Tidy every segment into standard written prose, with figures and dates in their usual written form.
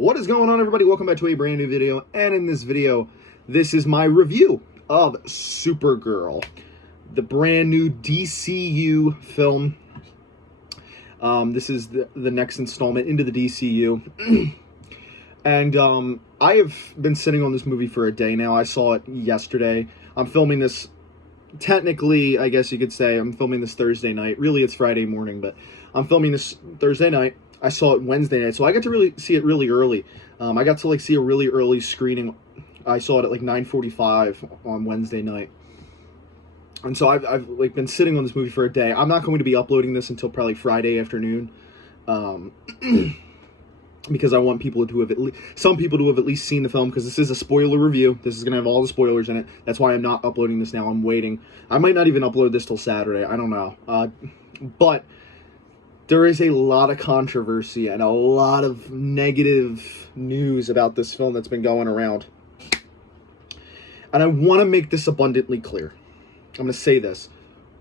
What is going on, everybody? Welcome back to a brand new video, and in this video, this is my review of Supergirl, the brand new DCU film. This is the next installment into the DCU, and I have been sitting on this movie for a day now. I saw it yesterday. I'm filming this, technically, I guess you could say, I'm filming this Thursday night. Really, it's Friday morning, but I'm filming this Thursday night. I saw it Wednesday night, so I got to really see it really early. I got to see a really early screening. I saw it at 9:45 on Wednesday night, and so I've been sitting on this movie for a day. I'm not going to be uploading this until probably Friday afternoon, because I want people to have some people to have at least seen the film, because this is a spoiler review. This is going to have all the spoilers in it. That's why I'm not uploading this now. I'm waiting. I might not even upload this till Saturday. I don't know, but there is a lot of controversy and a lot of negative news about this film that's been going around. And I want to make this abundantly clear. I'm going to say this.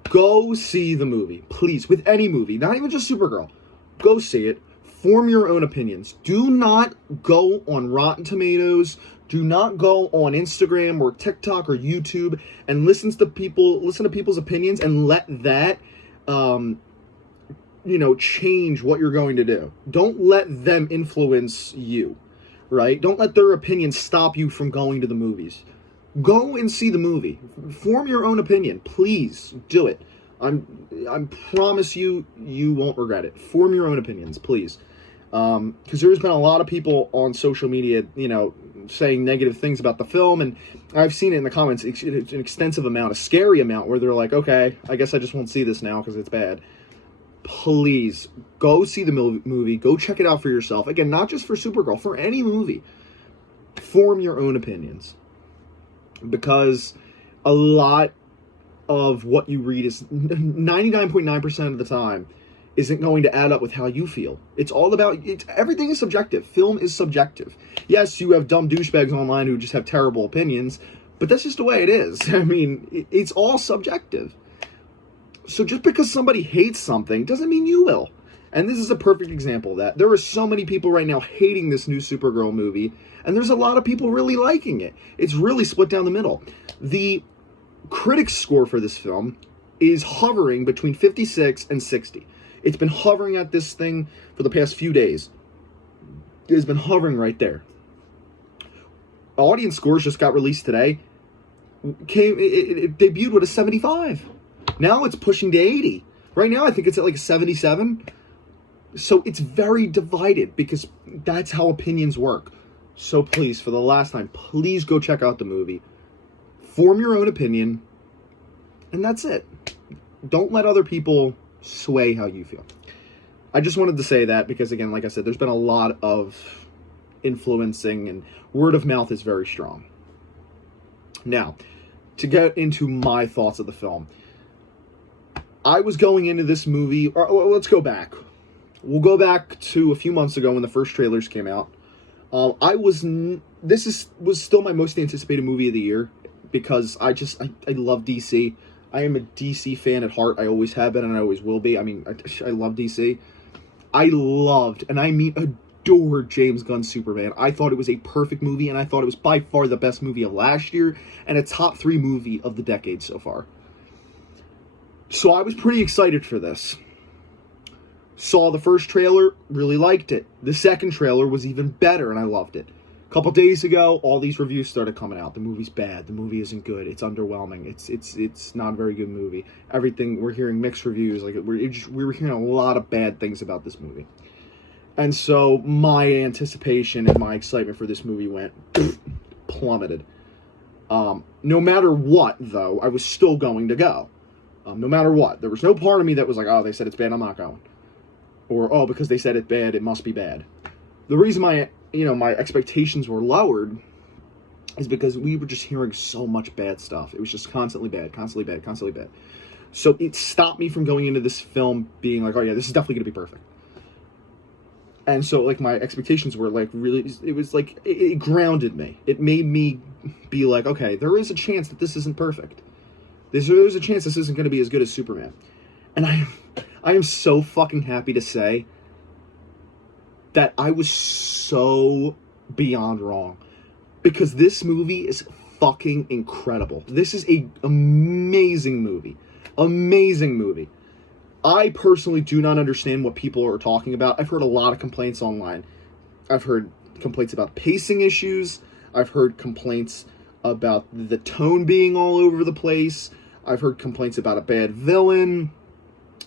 Go see the movie, please, with any movie, not even just Supergirl. Go see it. Form your own opinions. Do not go on Rotten Tomatoes. Do not go on Instagram or TikTok or YouTube and listen to people's opinions and let that change what you're going to do. Don't let them influence you, right? Don't let their opinions stop you from going to the movies. Go and see the movie. Form your own opinion. Please do it. I promise you won't regret it. Form your own opinions, please. Because there's been a lot of people on social media, saying negative things about the film, and I've seen it in the comments, an extensive amount, a scary amount, where they're like, okay, I guess I just won't see this now because it's bad. Please, go see the movie. Go check it out for yourself. Again, not just for Supergirl, for any movie. Form your own opinions. Because a lot of what you read is 99.9% of the time isn't going to add up with how you feel. It's all about, everything is subjective. Film is subjective. Yes, you have dumb douchebags online who just have terrible opinions, but that's just the way it is. I mean, it's all subjective. So just because somebody hates something doesn't mean you will. And this is a perfect example of that. There are so many people right now hating this new Supergirl movie, and there's a lot of people really liking it. It's really split down the middle. The critics' score for this film is hovering between 56 and 60. It's been hovering at this thing for the past few days. It has been hovering right there. Audience scores just got released today. It debuted with a 75. Now it's pushing to 80. Right now, I think it's at a 77. So it's very divided because that's how opinions work. So please, for the last time, please go check out the movie. Form your own opinion. And that's it. Don't let other people sway how you feel. I just wanted to say that because, again, like I said, there's been a lot of influencing, and word of mouth is very strong. Now, to get into my thoughts of the film. I was going into this movie, or let's go back. We'll go back to a few months ago when the first trailers came out. This was still my most anticipated movie of the year because I love DC. I am a DC fan at heart. I always have been and I always will be. I mean, I love DC. I loved, and I mean adored James Gunn's Superman. I thought it was a perfect movie, and I thought it was by far the best movie of last year and a top 3 movie of the decade so far. So I was pretty excited for this. Saw the first trailer, really liked it. The second trailer was even better, and I loved it. A couple days ago, all these reviews started coming out. The movie's bad. The movie isn't good. It's underwhelming. It's not a very good movie. Everything, we're hearing mixed reviews. We were hearing a lot of bad things about this movie. And so my anticipation and my excitement for this movie went plummeted. No matter what, though, I was still going to go. No matter what. There was no part of me that was like, oh, they said it's bad, I'm not going. Or, oh, because they said it's bad, it must be bad. The reason my expectations were lowered is because we were just hearing so much bad stuff. It was just constantly bad, constantly bad, constantly bad. So it stopped me from going into this film being like, oh yeah, this is definitely going to be perfect. And so, my expectations were, really, it was, it grounded me. It made me be like, okay, there is a chance that this isn't perfect. There's a chance this isn't going to be as good as Superman. And I am so fucking happy to say that I was so beyond wrong. Because this movie is fucking incredible. This is a amazing movie. Amazing movie. I personally do not understand what people are talking about. I've heard a lot of complaints online. I've heard complaints about pacing issues. I've heard complaints about the tone being all over the place. I've heard complaints about a bad villain.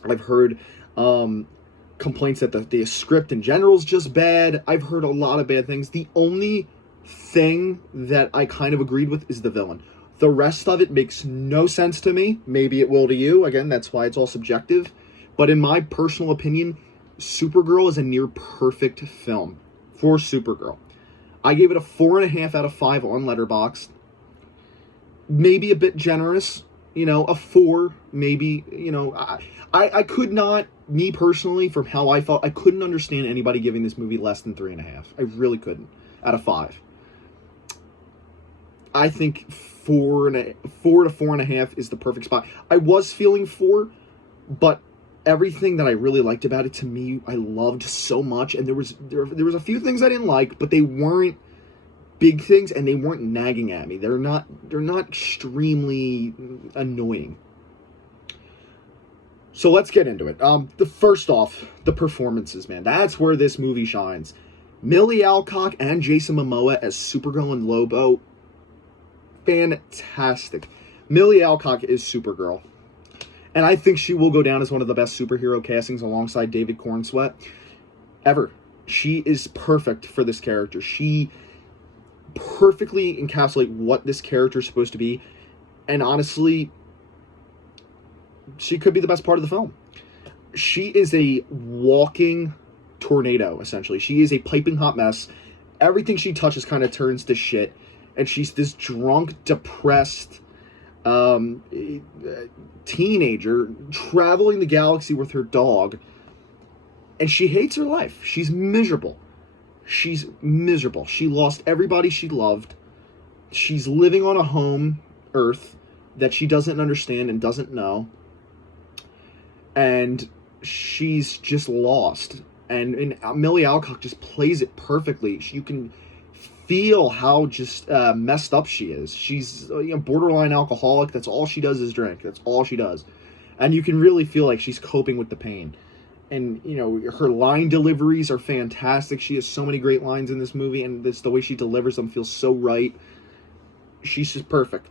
I've heard complaints that the script in general is just bad. I've heard a lot of bad things. The only thing that I kind of agreed with is the villain. The rest of it makes no sense to me. Maybe it will to you. Again, that's why it's all subjective. But in my personal opinion, Supergirl is a near perfect film for Supergirl. I gave it a 4.5 out of 5 on Letterboxd. Maybe a bit generous, a 4, maybe, I could not, me personally, from how I felt, I couldn't understand anybody giving this movie less than 3.5. I really couldn't, out of 5. I think 4 to 4.5 is the perfect spot. I was feeling 4, but everything that I really liked about it, to me, I loved so much. And there was a few things I didn't like, but they weren't big things, and they weren't nagging at me. They're not extremely annoying. So let's get into it. First off, the performances, man. That's where this movie shines. Millie Alcock and Jason Momoa as Supergirl and Lobo. Fantastic. Millie Alcock is Supergirl. And I think she will go down as one of the best superhero castings alongside David Cornsweet ever. She is perfect for this character. She perfectly encapsulates what this character is supposed to be. And honestly, she could be the best part of the film. She is a walking tornado, essentially. She is a piping hot mess. Everything she touches kind of turns to shit. And she's this drunk, depressed teenager traveling the galaxy with her dog. And she hates her life. She's miserable. She's miserable. She lost everybody she loved. She's living on a home, Earth, that she doesn't understand and doesn't know. And she's just lost. And Millie Alcock just plays it perfectly. You can feel how just messed up she is. She's a borderline alcoholic. That's all she does is drink. That's all she does. And you can really feel like she's coping with the pain. And, her line deliveries are fantastic. She has so many great lines in this movie, and the way she delivers them feels so right. She's just perfect.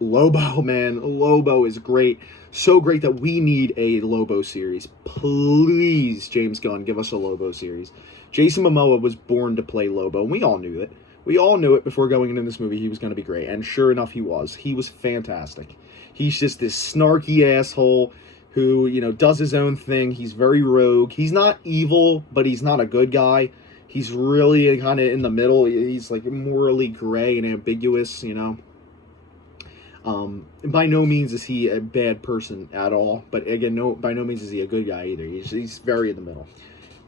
Lobo, man. Lobo is great. So great that we need a Lobo series. Please, James Gunn, give us a Lobo series. Jason Momoa was born to play Lobo, and we all knew it. We all knew it before going into this movie he was going to be great, and sure enough, he was. He was fantastic. He's just this snarky asshole who, does his own thing. He's very rogue. He's not evil, but he's not a good guy. He's really kind of in the middle. He's like morally gray and ambiguous, By no means is he a bad person at all, but again, by no means is he a good guy either. He's very in the middle.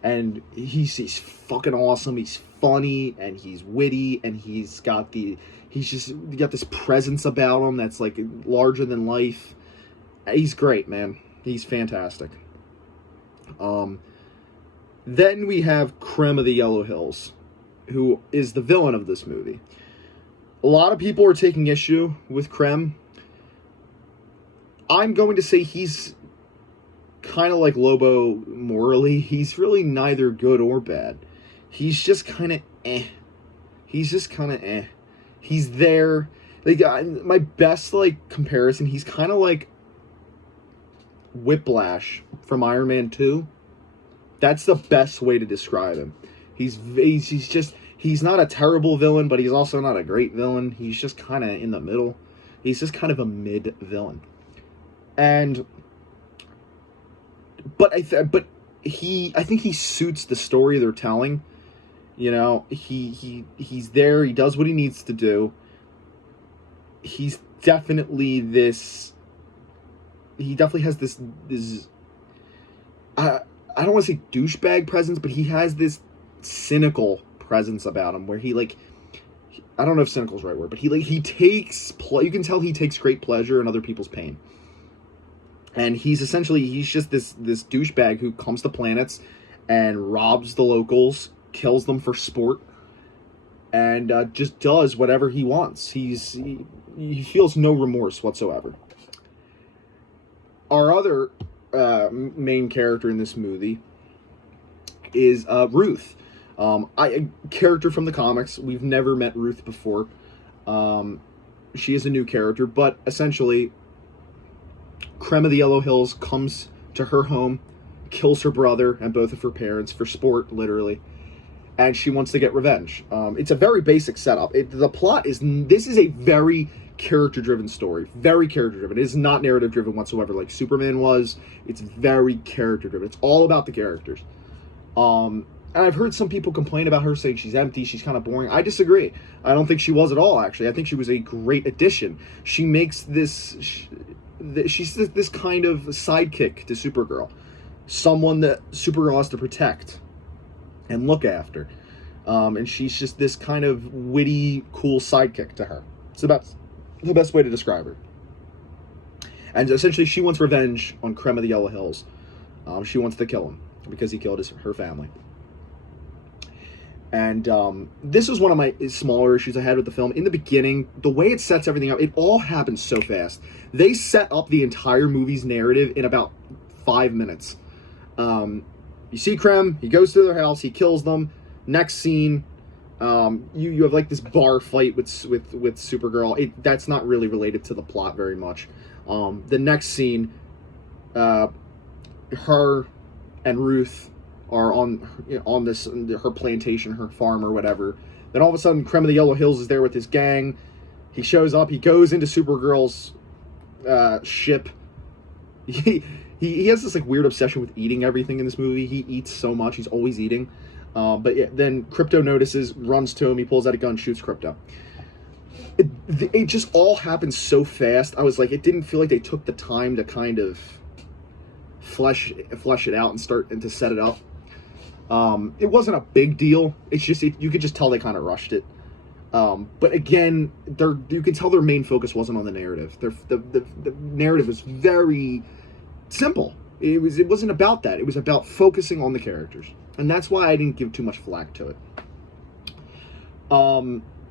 And he's fucking awesome. He's funny and he's witty, and he's got this presence about him that's like larger than life. He's great, man. He's fantastic. Then we have Krem of the Yellow Hills, who is the villain of this movie. A lot of people are taking issue with Krem. I'm going to say he's kind of like Lobo morally. He's really neither good or bad. He's just kind of eh. He's just kind of eh. He's there. Like, my best comparison, he's kind of like Whiplash from Iron Man 2. That's the best way to describe him. He's not a terrible villain, but he's also not a great villain. He's just kind of in the middle. He's just kind of a mid villain. And I think he suits the story they're telling. He's there. He does what he needs to do. He's definitely this. He definitely has this. I don't want to say douchebag presence, but he has this cynical presence about him where he I don't know if cynical is the right word, but he takes you can tell he takes great pleasure in other people's pain. And he's just this douchebag who comes to planets and robs the locals, kills them for sport, and just does whatever he wants. He feels no remorse whatsoever. Our other main character in this movie is Ruth. A character from the comics. We've never met Ruth before. She is a new character, but essentially, Creme of the Yellow Hills comes to her home, kills her brother and both of her parents for sport, literally, and she wants to get revenge. It's a very basic setup. The plot is, this is a very character-driven story. Very character-driven. It is not narrative-driven whatsoever like Superman was. It's very character-driven. It's all about the characters. And I've heard some people complain about her, saying she's empty, she's kind of boring. I disagree. I don't think she was at all, actually. I think she was a great addition. She makes this... she's this kind of sidekick to Supergirl. Someone that Supergirl has to protect and look after. And she's just this kind of witty, cool sidekick to her. It's the best way to describe her. And essentially, she wants revenge on Creme of the Yellow Hills. She wants to kill him because he killed her family. And this was one of my smaller issues I had with the film. In the beginning, the way it sets everything up, it all happens so fast. They set up the entire movie's narrative in about 5 minutes. You see Creme, he goes to their house, he kills them. Next scene, you have like this bar fight with Supergirl. That's not really related to the plot very much. The next scene, her and Ruth are on this her plantation, her farm or whatever. Then all of a sudden, Creme of the Yellow Hills is there with his gang. He shows up. He goes into Supergirl's ship. He has this like weird obsession with eating everything in this movie. He eats so much. He's always eating. But yeah, then Krypto notices, runs to him. He pulls out a gun, shoots Krypto. It just all happened so fast. I was like, it didn't feel like they took the time to kind of flesh it out and to set it up. It wasn't a big deal. It's just you could just tell they kind of rushed it. But again, you can tell their main focus wasn't on the narrative. The narrative was very simple. It wasn't about that. It was about focusing on the characters, and that's why I didn't give too much flack to it.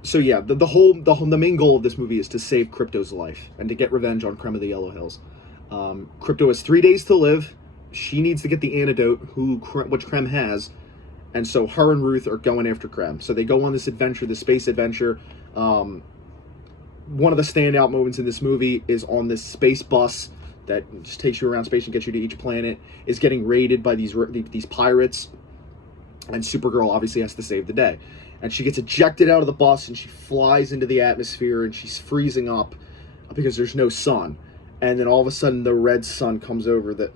So yeah, the main goal of this movie is to save Krypto's life and to get revenge on Creme of the Yellow Hills. Krypto has 3 days to live. She needs to get the antidote, which Creme has, and so her and Ruth are going after Creme. So they go on this adventure, this space adventure. One of the standout moments in this movie is on this space bus that just takes you around space and gets you to each planet, is getting raided by these pirates, and Supergirl obviously has to save the day. And she gets ejected out of the bus, and she flies into the atmosphere, and she's freezing up because there's no sun. And then all of a sudden, the red sun comes over the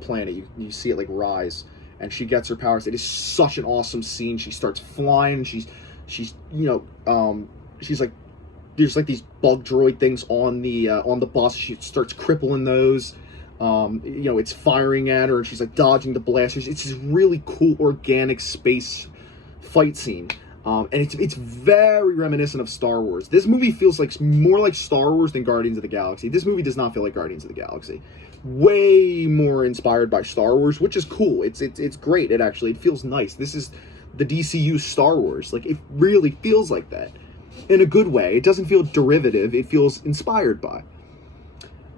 planet. You see it like rise, and she gets her powers. It is such an awesome scene. She starts flying. She's like, there's like these bug droid things on the bus. She starts crippling those. It's firing at her, and she's like dodging the blasters. It's this really cool organic space fight scene. And it's very reminiscent of Star Wars. This movie feels like more like Star Wars than Guardians of the Galaxy. This movie does not feel like Guardians of the Galaxy. Way more inspired by Star Wars, which is cool. It's great. It feels nice. This is the DCU Star Wars. Like, it really feels like that in a good way. It doesn't feel derivative. It feels inspired by.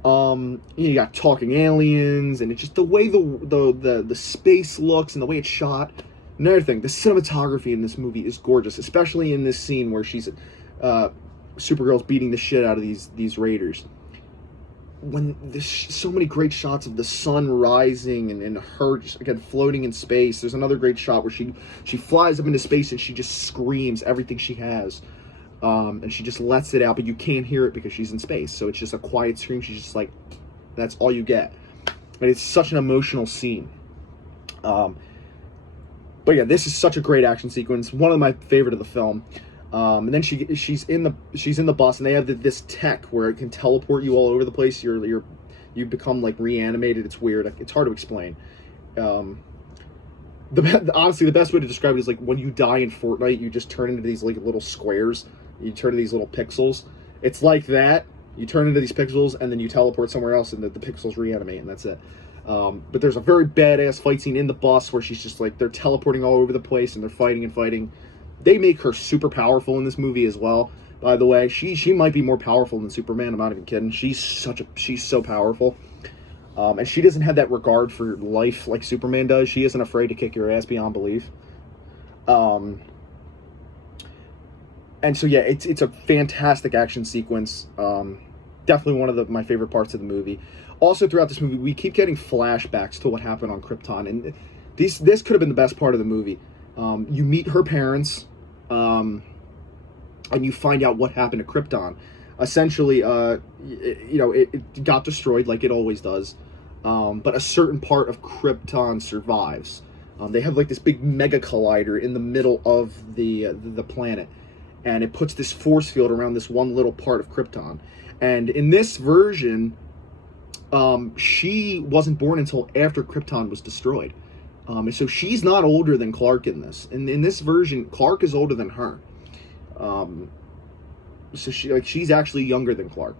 You got talking aliens, and it's just the way the space looks and the way it's shot. Another thing, the cinematography in this movie is gorgeous, especially in this scene where Supergirl's beating the shit out of these raiders. When there's so many great shots of the sun rising and her just, again, floating in space. There's another great shot where she flies up into space and she just screams everything she has. And she just lets it out, but you can't hear it because she's in space. So it's just a quiet scream. She's just like, that's all you get. And it's such an emotional scene. But yeah, this is such a great action sequence. One of my favorite of the film. And then she's in the bus, and they have this tech where it can teleport you all over the place. You become like reanimated. It's weird. It's hard to explain. Honestly, the best way to describe it is like when you die in Fortnite, you just turn into these like little squares. You turn into these little pixels. It's like that. You turn into these pixels, and then you teleport somewhere else, and the pixels reanimate, and that's it. But there's a very badass fight scene in the bus where she's just like, they're teleporting all over the place and they're fighting and fighting. They make her super powerful in this movie as well. By the way, she might be more powerful than Superman. I'm not even kidding. She's so powerful. And she doesn't have that regard for life like Superman does. She isn't afraid to kick your ass beyond belief. And so yeah, it's a fantastic action sequence. Definitely one of my favorite parts of the movie. Also, throughout this movie, we keep getting flashbacks to what happened on Krypton, and this could have been the best part of the movie. You meet her parents, and you find out what happened to Krypton. Essentially, it got destroyed like it always does, but a certain part of Krypton survives. They have like this big mega collider in the middle of the planet, and it puts this force field around this one little part of Krypton. And in this version, she wasn't born until after Krypton was destroyed. And so she's not older than Clark in this. In this version, Clark is older than her. So she's actually younger than Clark.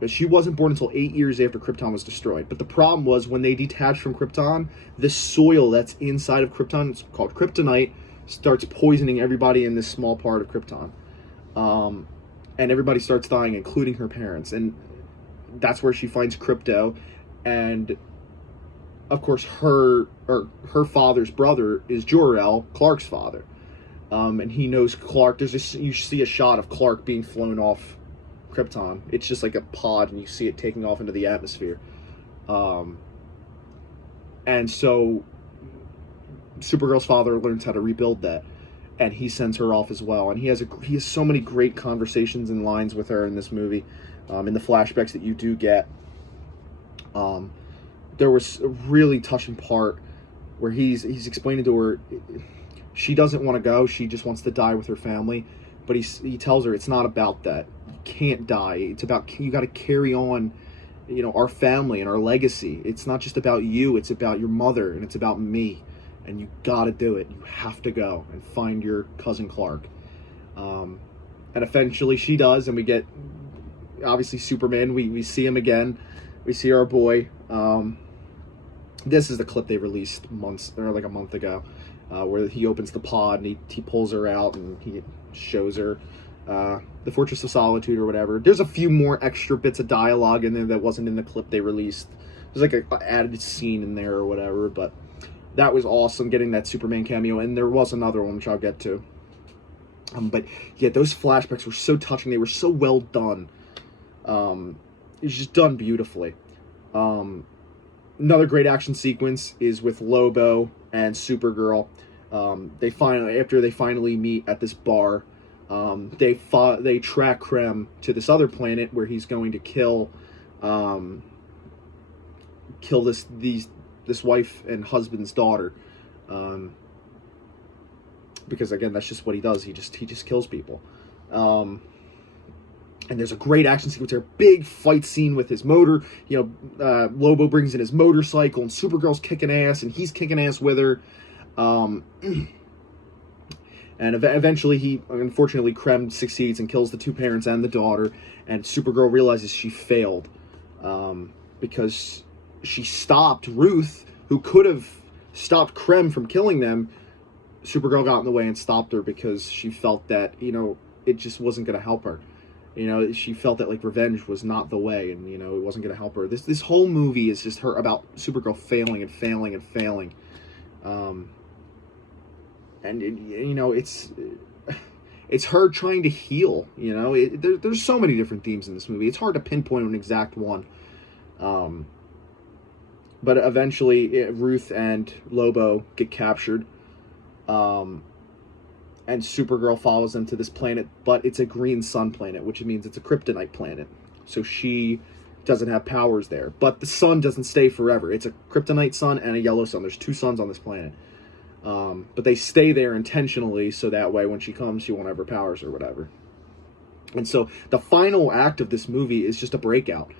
But she wasn't born until 8 years after Krypton was destroyed. But the problem was when they detached from Krypton, the soil that's inside of Krypton, it's called kryptonite, starts poisoning everybody in this small part of Krypton. And everybody starts dying, including her parents. And that's where she finds Krypto. And of course, her father's brother is Jor-El, Clark's father. And he knows Clark. You see a shot of Clark being flown off Krypton. It's just like a pod, and you see it taking off into the atmosphere. And so Supergirl's father learns how to rebuild that, and he sends her off as well. And he has so many great conversations and lines with her in this movie. In the flashbacks that you do get, there was a really touching part where he's explaining to her she doesn't want to go, she just wants to die with her family, but he tells her it's not about that. You can't die. It's about, you got to carry on, our family and our legacy. It's not just about you, it's about your mother, and it's about me, and you got to do it. You have to go and find your cousin Clark. And eventually she does, and we get obviously Superman. We see him again. We see our boy. This is the clip they released a month ago, where he opens the pod and he pulls her out and he shows her the Fortress of Solitude or whatever. There's a few more extra bits of dialogue in there that wasn't in the clip they released. There's like a added scene in there or whatever, but that was awesome getting that Superman cameo, and there was another one which I'll get to. But yeah, those flashbacks were so touching. They were so well done. It was just done beautifully. Another great action sequence is with Lobo and Supergirl. After they finally meet at this bar, they track Krem to this other planet where he's going to kill this wife and husband's daughter. Because again, that's just what he does. He just kills people. And there's a great action sequence there. Big fight scene with his motor. Lobo brings in his motorcycle, and Supergirl's kicking ass, and he's kicking ass with her. And eventually, unfortunately, Krem succeeds and kills the two parents and the daughter. And Supergirl realizes she failed because she stopped Ruth, who could have stopped Krem from killing them. Supergirl got in the way and stopped her because she felt that it just wasn't going to help her. She felt that revenge was not the way, and it wasn't going to help her. This whole movie is just her about Supergirl failing and failing and failing, it's her trying to heal. There's so many different themes in this movie. It's hard to pinpoint an exact one, but eventually Ruth and Lobo get captured. And Supergirl follows them to this planet, but it's a green sun planet, which means it's a kryptonite planet. So she doesn't have powers there. But the sun doesn't stay forever. It's a kryptonite sun and a yellow sun. There's two suns on this planet. But they stay there intentionally, so that way when she comes, she won't have her powers or whatever. And so the final act of this movie is just a breakout.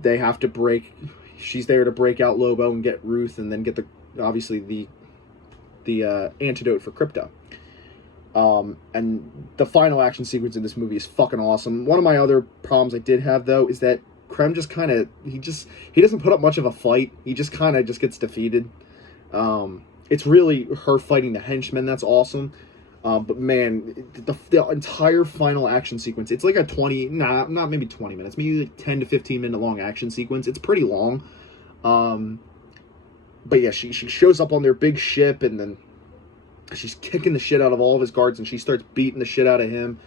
They have to break... She's there to break out Lobo and get Ruth, and then get the antidote for Krypto. And the final action sequence in this movie is fucking awesome. One of my other problems I did have, though, is that Krem just kind of, he doesn't put up much of a fight. He just kind of just gets defeated. It's really her fighting the henchmen that's awesome. But man, the entire final action sequence, it's like a not maybe 20 minutes, maybe like 10 to 15 minute long action sequence. It's pretty long. But yeah, she shows up on their big ship, and then she's kicking the shit out of all of his guards, and she starts beating the shit out of him.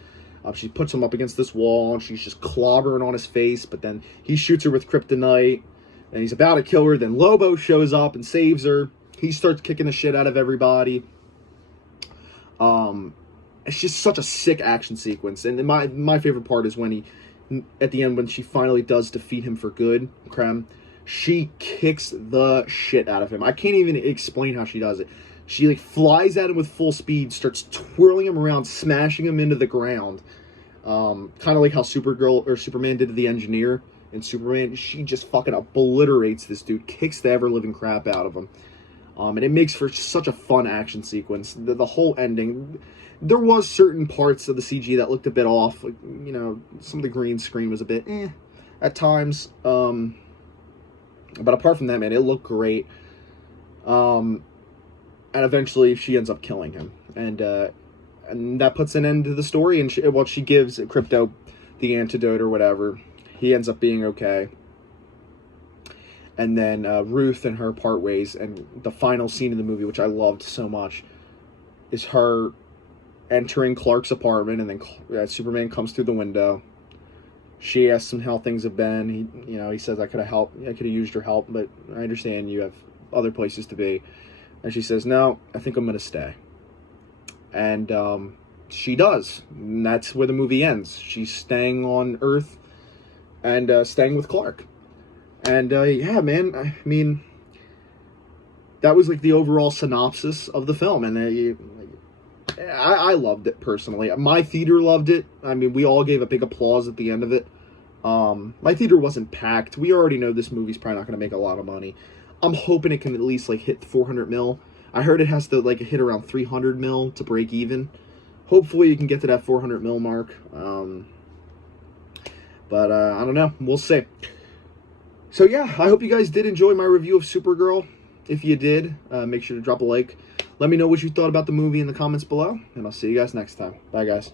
She puts him up against this wall, and she's just clobbering on his face, but then he shoots her with kryptonite, and he's about to kill her. Then Lobo shows up and saves her. He starts kicking the shit out of everybody. It's just such a sick action sequence. And my favorite part is when at the end, when she finally does defeat him for good, Krem, she kicks the shit out of him. I can't even explain how she does it. She like flies at him with full speed, starts twirling him around, smashing him into the ground. Kind of like how Supergirl or Superman did to the Engineer in Superman. She just fucking obliterates this dude, kicks the ever-living crap out of him. And it makes for such a fun action sequence. The whole ending, there was certain parts of the CG that looked a bit off. Like, you know, some of the green screen was a bit at times. But apart from that, man, it looked great. And eventually she ends up killing him. And that puts an end to the story. And she gives Crypto the antidote or whatever. He ends up being okay. And then Ruth and her part ways, and the final scene of the movie, which I loved so much, is her entering Clark's apartment, and then Superman comes through the window. She asks him how things have been. He says, I could have used your help, but I understand you have other places to be. And she says, no, I think I'm going to stay. And she does. And that's where the movie ends. She's staying on Earth and staying with Clark. And, yeah, man, I mean, that was, like, the overall synopsis of the film, and I loved it, personally. My theater loved it. I mean, we all gave a big applause at the end of it. My theater wasn't packed. We already know this movie's probably not going to make a lot of money. I'm hoping it can at least, like, hit 400 mil. I heard it has to, like, hit around 300 mil to break even. Hopefully you can get to that 400 mil mark. But I don't know. We'll see. So yeah, I hope you guys did enjoy my review of Supergirl. If you did, make sure to drop a like. Let me know what you thought about the movie in the comments below, and I'll see you guys next time. Bye, guys.